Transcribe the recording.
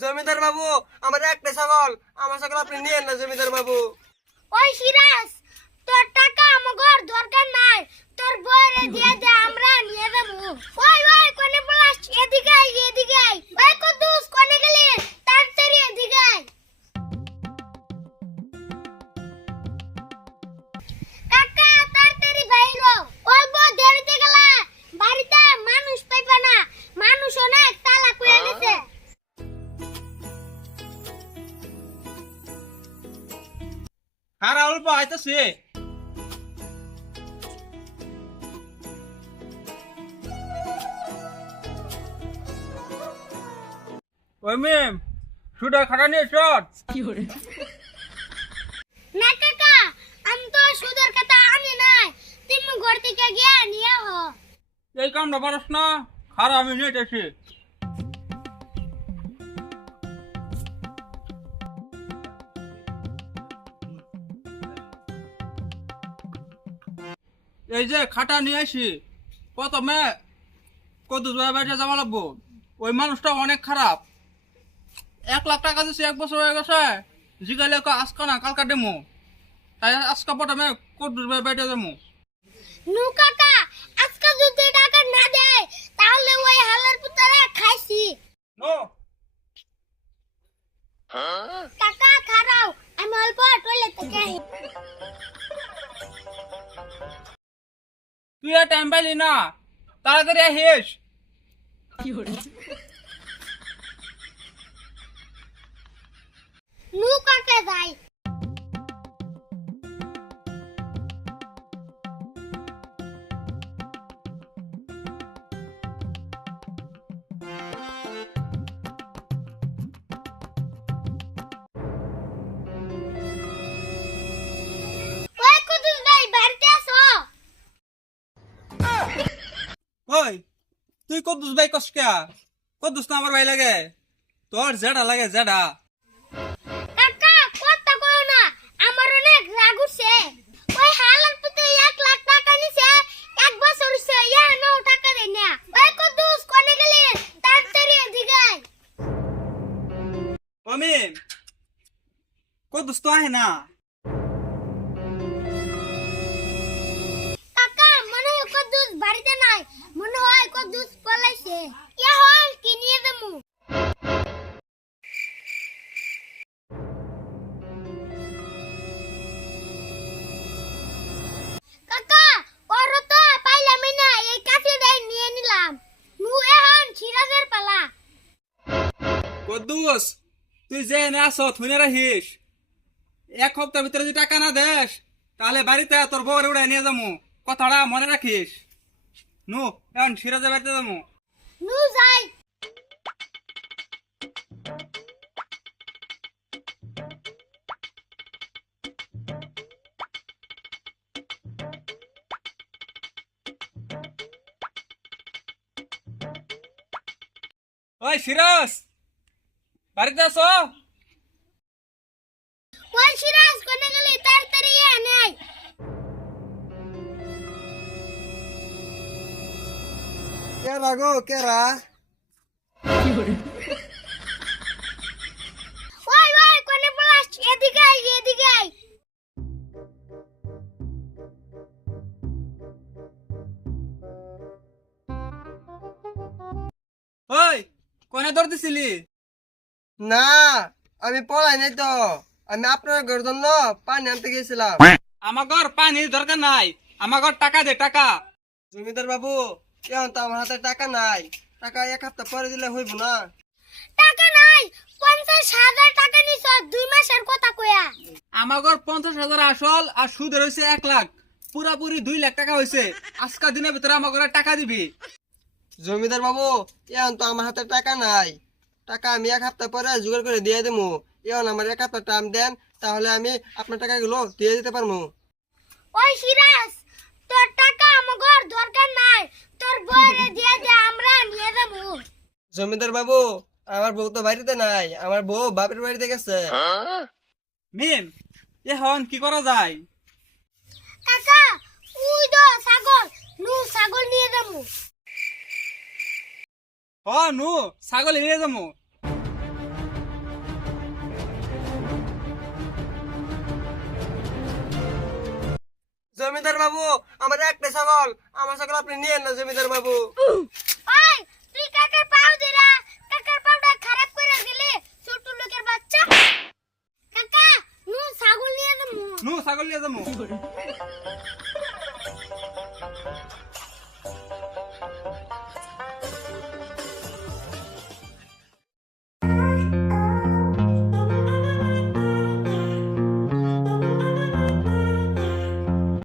জমিদার বাবু, আমার একটা ছাগল, আমার ছাগল আপনি নিয়েন না জমিদার বাবু। ওই সিরাজ, তোর টাকা আমার দরকার নাই, তোর বইরে দিয়ে দে, আমরা নিয়ে যাবো। ওই ওই কোনে বলাস, এদিকে আই, এদিকে আই। ওই কুদ্দুস, কোনে গেলি? তাড়াতাড়ি এদিকে আই। কাকা তাড়াতাড়ি বাইরো, অল্প দেরিতে গেলা বাড়িতে মানুষ পাইবা না, মানুষ অনেক তালা কইয়া গেছে। হারা অল্প আইতাছে। ওই মেম সুদা খাটা নিয়ে চট। না কাকা, আমি তো সুদের কথা আনি নাই, তুমি ঘর থেকে গিয়ে নিয়ে আহ। এই কামটা পারস না, খারা আমি নিয়ে যাচ্ছি। এই যে খাটা নিয়ে আসি, প্রথমে কদ্দুস ভাই বাড়িতে যাওয়া লাগবো। ওই মানুষটা অনেক খারাপ, 1 লাখ টাকা দিচ্ছি, 1 বছর হয়ে গেছে। জিগাইলে আজকা না কালকা দেমো, তাই আজকা প্রথমে কদ্দুস ভাই বাড়িতে যাবো। নু কাকা, আজকে যদি টাকা না দেয় তাহলে ওই হালার পুতারে খাইছি। নো কাকা খারাও, আমি অল্প টয়লেট থেকে আই। তুই আর টাইম পাইলি না, তাড়াতাড়ি আহিস। নু কাকা যাই। ওই কুদুস ভাই বাড়িতে আসো। ওই তুই কদ্দুস ভাই কসকা? কদ্দুস না আমার ভাই লাগে, তোর জেডা লাগে জেডা। কাকা কথা কইও না, আমার অনেক রাগ উঠছে। ওই হালার পুতে 1 লাখ টাকা নিছে, 1 বছর হইছে, ইয়া নো টাকা দেই না। ওই কুদুস, কোনে গেলি? তাড়াতাড়ি এদিকে আই। আমি কদ্দুস তো আহে না। কাকা মনে হয় কুদ্দুস বাড়িতে নাই, মনে হয় কুদ্দুস পলাইছে। ইয়া হল কি নিয়ে দেমু? কাকা ওর তো পাইলাম না, এই কাছে দেই নিয়ে নিলাম। নু এখন সিরাজের পালা। কদ্দুস তুই যে এনে আসো থুনে রাখিস, 1 সপ্তাহ ভিতরে যদি টাকা না দেস তাহলে বাড়িতে তোর বউরে উড়ে নিয়ে যাবো, কথাটা মনে রাখিস। নু এখন সিরাজের বাড়িতে যাবো। নু যাই। ওই সিরাজ, বাড়িতে আসো। ওই সিরাজ কোনে গেলি? তাড়াতাড়ি এনে আই। কেরা গো কেরা? ওই ওই কোনে বলাস, এদিকে আই, এদিকে আই। ওই কোনে দৌড় দিছিলি? না, আমি পড়াই নাই তো, আমি আপনার ঘরের জন্য পানি আনতে গেছিলাম। আমার ঘর পানির দরকার নাই, আমার ঘর টাকা দে টাকা। জমিদার বাবু, এখন তো আমার হাতে টাকা নাই, টাকা 1 সপ্তাহ পরে দিলে হইব না। টাকা নাই, 50,000 টাকা নিছ 2 মাসের কথা কইয়া। আমার ঘর 50,000 আসল আর সুদ হয়েছে 1 লাখ, পুরাপুরি 2 লাখ টাকা হয়েছে। আজকাল দিনের ভিতরে আমার ঘরে টাকা দিবি। জমিদার বাবু, এখন তো আমার হাতে টাকা নাই, টাকা আমি 1 সপ্তাহ পরে জোগাড় করে দিয়ে দেবো। এখন আমার 1 সপ্তাহ টাইম দেন, তাহলে আমি আপনার টাকাগুলো দিয়ে দিতে পারবো। ওই সিরাজ, তোর টাকা আমার দরকার নাই, তোর বইরে দিয়ে দে, আমরা নিয়ে যাবো। জমিদার বাবু, আমার বউ তো বাড়িতে নাই, আমার বউ বাপের বাড়িতে গেছে। মিম এখন কি করা যায়? কাকা উই দো ছাগল, নু ছাগল নিয়ে যাবো। হ নু ছাগল নিয়ে যাবো। জমিদার বাবু আমার একটা ছাগল, আমার ছাগল আপনি নিয়েন না জমিদার বাবু। ওই তুই কাকার পাও দিলা, কাকার পাওটা খারাপ করে দিলি, ছোট লোকের বাচ্চা। কাকা নু ছাগল নিয়ে যাবো। নু ছাগল নিয়ে যাবো।